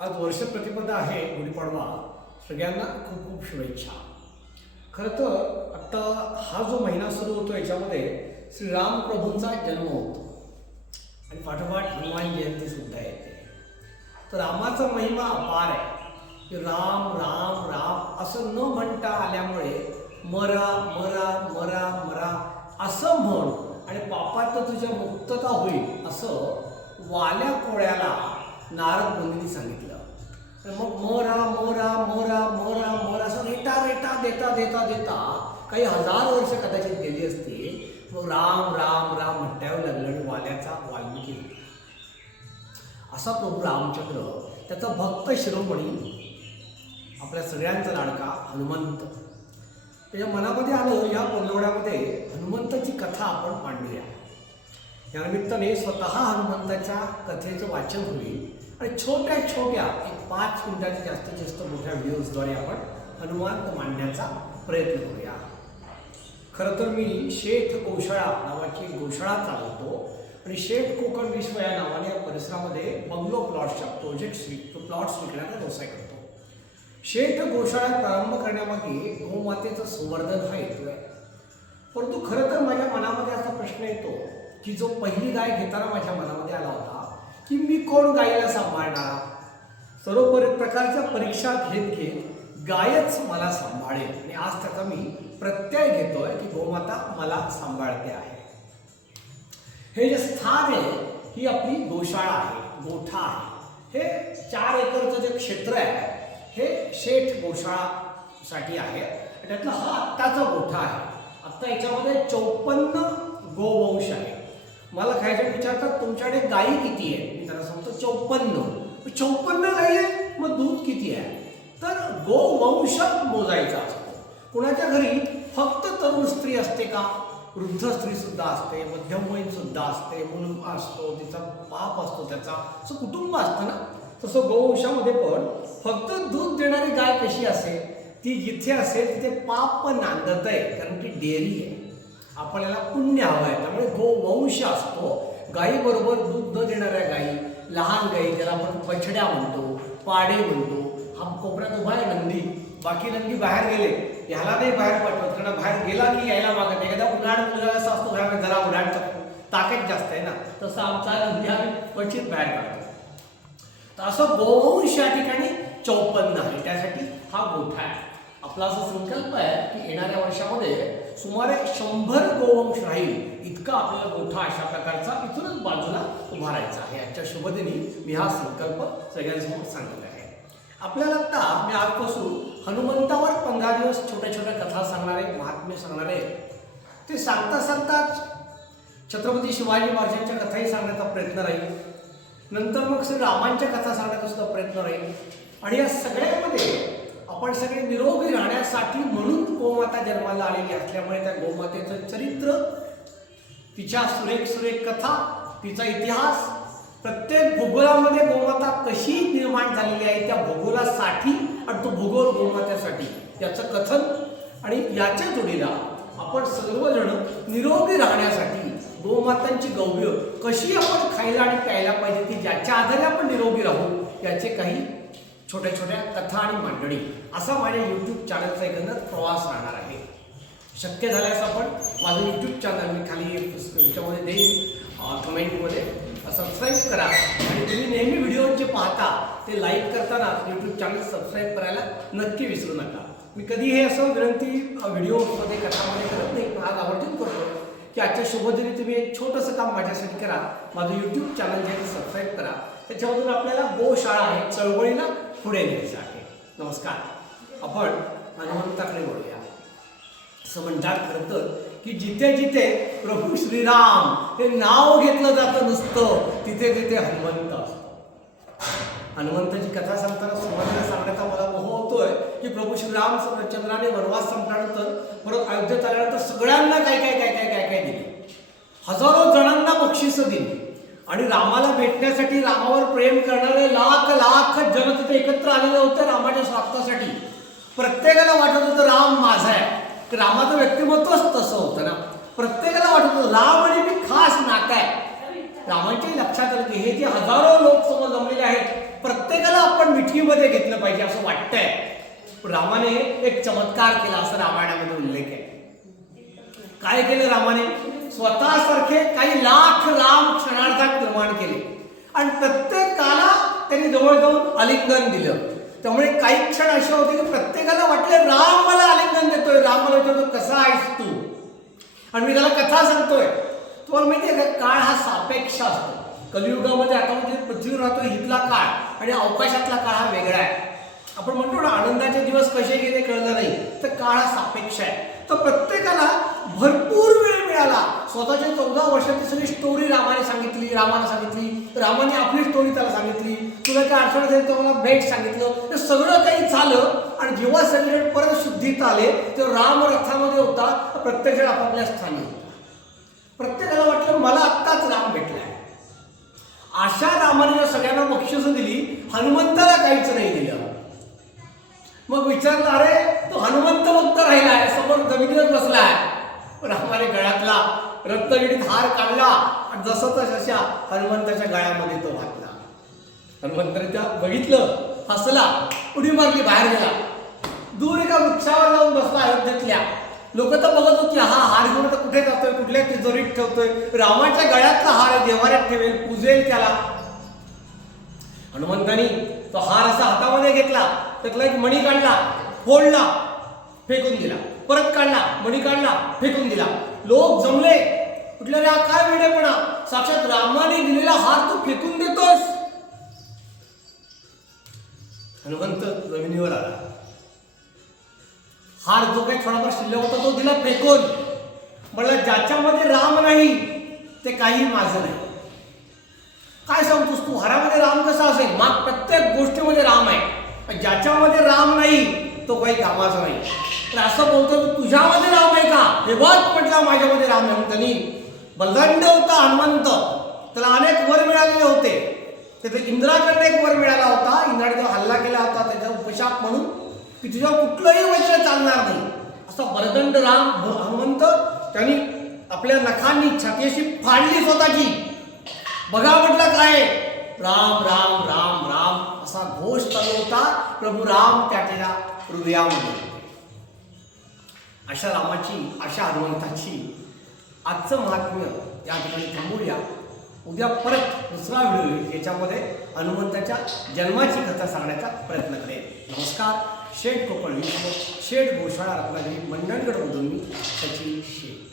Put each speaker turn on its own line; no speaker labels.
आज वर्ष प्रतिपदा आहे गुढीपाडवा सगळ्यांना खूप खूप शुभेच्छा. खरं तर आत्ता हा जो महिना सुरू होतो याच्यामध्ये श्रीराम प्रभूंचा जन्म होतो आणि पाठोपाठ हनुमान जयंती सुद्धा येते. तर रामाचा महिमा अपार आहे. की राम राम राम असं न म्हणता आल्यामुळे मरा मरा मरा मरा असं म्हण आणि पापात तुझ्या मुक्तता होईल असं वाल्या कोळ्याला नारद मुनींनी सांगितलं. तर मग मोरा मोरा मोरा मोरा मोरा असं रेटा रेटा देता देता देता काही हजार वर्ष कदाचित गेली असती मग राम राम राम म्हणतायला लागलं वाल्याचा वाल्मिकी. असा प्रभू रामचंद्र त्याचा भक्त शिरोमणी आपल्या सगळ्यांचा लाडका हनुमंत. त्याच्या मनामध्ये आलं या पंधरवड्यामध्ये हनुमंताची कथा आपण मांडूया. या निमित्ताने स्वतः हनुमंताच्या कथेचं वाचन होईल. आणि छोट्या छोट्या एक पाच मिनिटाच्या जास्तीत जास्त मोठ्या व्हिडिओजद्वारे आपण हनुमंत मांडण्याचा प्रयत्न करूया. खरं तर मी शेठ गोशाळा नावाची गोशाळा चालवतो. आणि शेठ कोकण विश्व या नावाने या परिसरामध्ये बंगलो प्लॉट्सच्या प्रोजेक्ट्स विक प्लॉट्स विकण्याचा व्यवसाय करतो. शेठ गोशाळा प्रारंभ करण्यामागे गोमातेचं संवर्धन हा येतो आहे. परंतु खरं तर माझ्या मनामध्ये असा प्रश्न येतो की जो पहिली गाय घेताना माझ्या मनामध्ये आला होता की मी कोण गायीला सांभाळणार? सर्व पर- प्रकारच्या परीक्षा घेत घेत गायच मला सांभाळेल. आणि आज त्याचा मी प्रत्यय घेतोय की गोमाता मला सांभाळते आहे. हे जे स्थान आहे ही आपली गोशाळा आहे गोठा आहे. हे चार एकरचं जे क्षेत्र आहे हे शेठ गोशाळासाठी आहे. त्यातला हा आत्ताचा गोठा आहे. आत्ता याच्यामध्ये चौपन्न गोवंश आहे मला काही विचारतात तुमच्याकडे गायी किती आहे? मी त्यांना सांगतो चौपन्न. चौपन्न गायी आहे? मग दूध किती आहे? तर गोवंश मोजायचा असतो. कुणाच्या घरी फक्त तरुण स्त्री असते का? वृद्ध स्त्री सुद्धा असते मध्यमवयीन सुद्धा असते मुलगा असतो तिचा बाप असतो त्याचा असं कुटुंब असतं ना? तसं गोवंशामध्ये पण फक्त दूध देणारी गाय कशी असेल? ती जिथे असेल तिथे पाप नांदत आहे कारण ती डेअरी आहे. आपल्याला पुण्य हवं आहे. त्यामुळे गोवंश असतो. गायीबरोबर दूध न देणाऱ्या गायी लहान गायी ज्याला आपण बछड्या म्हणतो पाडे म्हणतो हा कोपऱ्यात उभा आहे नंदी. बाकी नंदी बाहेर गेले. ह्याला नाही बाहेर पाठवत. कारण बाहेर गेला की यायला मागत एखादा उन्हाळ मुलगा असा असतो घरामध्ये जरा उन्हाळ ताकद जास्त आहे ना. तसं आमचा नंदी आम्ही क्वचित बाहेर काढतो. तर असं गोवंश या ठिकाणी चौपन्न आहे. त्यासाठी हा गोठा आहे. आपला असा संकल्प आहे की येणाऱ्या वर्षामध्ये सुमारे शंभर गोवंश राहील इतका आपल्याला गोठा अशा प्रकारचा इथूनच बाजूला उभारायचा आहे. आजच्या शुभदिनी मी हा संकल्प सगळ्यांसमोर सांगितला आहे. आपल्याला आता मी आजपासून हनुमंतावर पंधरा दिवस छोट्या छोट्या कथा सांगणारे महात्म्य सांगणारे ते सांगता सांगताच छत्रपती शिवाजी महाराजांच्या कथाही सांगण्याचा प्रयत्न राहील. नंतर मग श्री रामांच्या कथा सांगण्याचा सुद्धा प्रयत्न राहील. आणि या सगळ्यामध्ये आपण सगळे निरोगी राहण्यासाठी म्हणून गोमाता जन्माला आलेली असल्यामुळे त्या गोमातेचं चरित्र तिच्या सुरेख सुरेख कथा तिचा इतिहास प्रत्येक भूगोलामध्ये गोमाता कशी निर्माण झालेली आहे त्या भूगोलासाठी आणि तो भूगोल गोमात्यासाठी याचं कथन. आणि याच्या जोडीला आपण सर्वजण निरोगी राहण्यासाठी गोमातांची गौरव कशी आपण खायला आणि प्यायला पाहिजे ती ज्याच्या आधारे आपण निरोगी राहू याचे काही छोट्या छोट्या कथा आणि मांडणी असा माझ्या यूट्यूब चॅनलचा एकंदर प्रवास राहणार आहे. शक्य झाल्यास आपण माझं यूट्यूब चॅनल मी खाली याच्यामध्ये देईन. कमेंटमध्ये सबस्क्राईब करा. आणि तुम्ही नेहमी व्हिडिओ जे पाहता ते लाईक करताना यूट्यूब चॅनल सबस्क्राईब करायला नक्की विसरू नका. मी कधी हे असं विनंती व्हिडिओमध्ये कथामध्ये करत नाही पण आज आवर्जून करतो की आजच्या शुभदिनी तुम्ही एक छोटंसं काम माझ्यासाठी करा. माझं यूट्यूब चॅनल जे आहे ते सबस्क्राईब करा. त्याच्यामधून आपल्याला गोशाळा आहे चळवळीला पुढे न्यायचं आहे. नमस्कार. आपण हनुमंताकडे बोलूया. असं म्हणतात खरं तर की जिथे जिथे प्रभू श्रीराम हे नाव घेतलं जातं नुसतं तिथे तिथे हनुमंत असतो. हनुमंताची कथा सांगताना सुरुवातीला सांगण्याचा मला मोह होतोय की प्रभू श्रीराम चंद्राने वनवास संपल्यानंतर परत अयोध्येत आल्यानंतर सगळ्यांना काय काय काय काय काय काय दिले? हजारो जणांना बक्षीस आणि रामाला भेटण्यासाठी रामावर प्रेम करणारे लाख लाख जन तिथे एकत्र आलेले होते रामाच्या स्वागतासाठी प्रत्येकाला वाटत होतं राम माझा आहे. की रामाचं व्यक्तिमत्वच तसं होतं ना. प्रत्येकाला वाटत होतं राम आणि मी खास नाका आहे. रामांच्याही लक्षात आलं की हे जे हजारो लोक समोर जमलेले आहेत प्रत्येकाला आपण मिठीमध्ये घेतलं पाहिजे असं वाटतंय. रामाने एक चमत्कार केला असं रामायणामध्ये उल्लेख आहे. काय केलं रामाने? स्वतःसारखे काही लाख निर्माण केले. आणि प्रत्येकाला त्यांनी जवळ जाऊन आलिंगन दिलं. त्यामुळे काही क्षण असे होते की प्रत्येकाला वाटले राम मला आलिंगन देतोय. राम मला विचारतो कसा आहेस तू? आणि मी त्याला कथा सांगतोय. तुम्हाला माहिती आहे का काळ हा सापेक्ष असतो. कलियुगामध्ये आता म्हणजे पृथ्वीवर राहतो हितला काळ आणि अवकाशातला काळ हा वेगळा आहे. आपण म्हणतो ना आनंदाचे दिवस कसे गेले कळलं नाही तर काळ हा सापेक्ष आहे. तर प्रत्येकाला भरपूर वेळ मिळाला स्वतःच्या चौदा वर्षाची सगळी स्टोरी रामाने सांगितली रामाने सांगितली रामाने आपली स्टोरी त्याला सांगितली. तुला काय अडचण असेल तर मला भेट सांगितलं. हे सगळं काही झालं आणि जेव्हा सगळे परत शुद्धीत आले तेव्हा राम रथामध्ये होता प्रत्येक आपापल्या स्थानी होता. प्रत्येकाला वाटलं मला आत्ताच राम भेटलाय. अशा रामाने जेव्हा सगळ्यांना बक्षिसं दिली हनुमंताला काहीच नाही दिलं. मग विचारलं अरे तो हनुमंत मुक्त आहे समोर जमिनीवर बसलाय. रामाने गळ्यातला रत्नगिरीत हार काढला आणि जसं तशा हनुमंताच्या गळ्यामध्ये तो घातला. हनुमंताने त्या बघितलं हसला उडी मारली बाहेर गेला. दूर एका वृक्षावर जाऊन बसला अयोध्येतल्या. लोक तर बघत होते हा हार घेऊन आता कुठे जातोय? कुठल्या तिजोरीत ठेवतोय? रामाच्या गळ्यातला हार देवाऱ्यात ठेवेल पूजेल त्याला. हनुमंतानी तो हार असा हातामध्ये घेतला त्यातला एक मणी काढला फोडला फेकून दिला. परत काढला मणी काढला फेकून दिला. लोक जमले. कुठल्या रे काय वेडेपणा. साक्षात रामाने दिलेला हार तू फेकून देतोस. हनुमंत जमिनीवर आला. हार जो काही थोडाफार शिल्लक होता तो दिला फेकून. म्हणलं ज्याच्यामध्ये राम नाही ते काही माझं नाही. काय सांगतोस तू? हरामध्ये राम कसा असेल? माग प्रत्येक गोष्टीमध्ये राम आहे. पण ज्याच्यामध्ये राम नाही तो काही कामाचा नाही. तर असं बोलतो तुझ्यामध्ये राम आहे का? हे बघ म्हटलं माझ्यामध्ये राम आहे त्यांनी बलदंड होता हनुमंत. त्याला अनेक वर मिळालेले होते. त्याचं इंद्राकडे एक वर मिळाला होता. इंद्राने हल्ला केला होता त्याचा उपशाप म्हणून की तुझ्या कुठलंही वचन चालणार नाही. असा बरदंड राम हनुमंत त्यांनी आपल्या नखांनी छातीशी फाडली स्वतःची. बघा म्हटलं काय? राम राम राम राम. असा घोष चालू होता. प्रभू राम त्याच्या हृदयामध्ये. अशा रामाची अशा हनुमंताची. आजचं महात्म्य या ठिकाणी थांबूया. उद्या परत दुसरा व्हिडिओ येईल याच्यामध्ये हनुमंताच्या जन्माची कथा सांगण्याचा प्रयत्न करेल नमस्कार शेठ कोकण विश्व शेठ गोशाळा रत्नागिरी मंडणगडमधून मी सचिन शेठ.